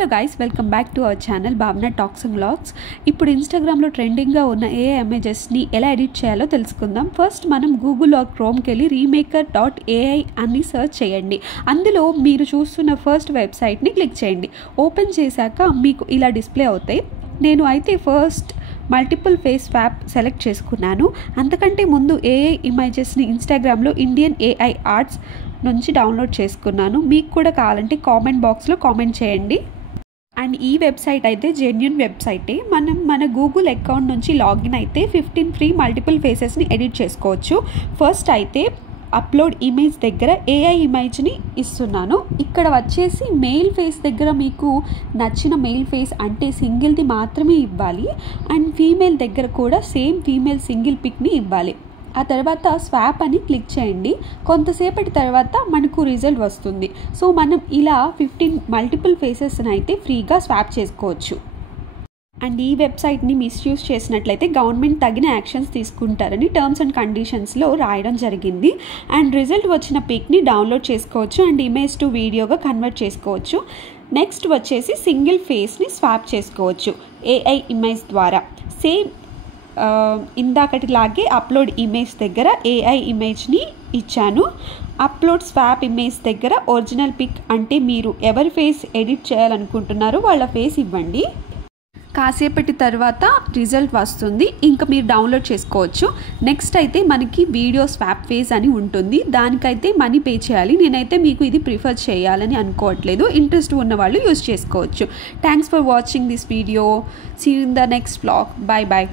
Hello guys, welcome back to our channel భావన talks and vlogs. ఇప్పుడు ఇన్స్టాగ్రామ్లో ట్రెండింగ్గా ఉన్న ఏఐ ఇమేజెస్ని ఎలా ఎడిట్ చేయాలో తెలుసుకుందాం. ఫస్ట్ మనం గూగుల్ ఆర్ క్రోమ్కి వెళ్ళి రీమేకర్.ai అని సెర్చ్ చేయండి. అందులో మీరు చూస్తున్న ఫస్ట్ వెబ్సైట్ని క్లిక్ చేయండి. ఓపెన్ చేశాక మీకు ఇలా డిస్ప్లే అవుతాయి. నేను అయితే first multiple face swap select చేసుకున్నాను. అంతకంటే ముందు ఏఐ ఇమేజెస్ని ఇన్స్టాగ్రామ్లో ఇండియన్ ఏఐ ఆర్ట్స్ నుంచి డౌన్లోడ్ చేసుకున్నాను. మీకు కూడా కావాలంటే కామెంట్ బాక్స్లో కామెంట్ చేయండి. అండ్ ఈ వెబ్సైట్ అయితే జెన్యూన్ వెబ్సైటే. మనం మన గూగుల్ అకౌంట్ నుంచి లాగిన్ అయితే 15 ఫ్రీ మల్టిపుల్ ఫేసెస్ని ఎడిట్ చేసుకోవచ్చు. ఫస్ట్ అయితే అప్లోడ్ ఇమేజ్ దగ్గర ఏఐ ఇమేజ్ని ఇస్తున్నాను. ఇక్కడ వచ్చేసి మెయిల్ ఫేస్ దగ్గర మీకు నచ్చిన మెయిల్ ఫేస్ అంటే సింగిల్ది మాత్రమే ఇవ్వాలి. అండ్ ఫీమేల్ దగ్గర కూడా సేమ్ ఫీమేల్ సింగిల్ పిక్ని ఇవ్వాలి. ఆ తర్వాత స్వాప్ అని క్లిక్ చేయండి. కొంతసేపటి తర్వాత మనకు రిజల్ట్ వస్తుంది. సో మనం ఇలా 15 మల్టిపుల్ ఫేసెస్ని అయితే ఫ్రీగా స్వాప్ చేసుకోవచ్చు. అండ్ ఈ వెబ్సైట్ని మిస్యూజ్ చేసినట్లయితే గవర్నమెంట్ తగిన యాక్షన్స్ తీసుకుంటారని టర్మ్స్ అండ్ కండిషన్స్లో రాయడం జరిగింది. అండ్ రిజల్ట్ వచ్చిన పిక్ని డౌన్లోడ్ చేసుకోవచ్చు అండ్ ఇమేజ్ టు వీడియోగా కన్వర్ట్ చేసుకోవచ్చు. నెక్స్ట్ వచ్చేసి సింగిల్ ఫేస్ని స్వాప్ చేసుకోవచ్చు ఏఐ ఇమేజ్ ద్వారా. సేమ్ ఇందాకటిలాగే అప్లోడ్ ఇమేజ్ దగ్గర ఏఐ ఇమేజ్ని ఇచ్చాను. అప్లోడ్ స్వాప్ ఇమేజ్ దగ్గర ఒరిజినల్ పిక్ అంటే మీరు ఎవరి ఫేస్ ఎడిట్ చేయాలనుకుంటున్నారో వాళ్ళ ఫేస్ ఇవ్వండి. కాసేపటి తర్వాత రిజల్ట్ వస్తుంది. ఇంకా మీరు డౌన్లోడ్ చేసుకోవచ్చు. నెక్స్ట్ అయితే మనకి వీడియో స్వాప్ ఫేస్ అని ఉంటుంది. దానికైతే మనీ పే చేయాలి. నేనైతే మీకు ఇది ప్రిఫర్ చేయాలని అనుకోవట్లేదు. ఇంట్రెస్ట్ ఉన్న వాళ్ళు యూజ్ చేసుకోవచ్చు. Thanks for watching this video. See you in the next vlog. Bye bye.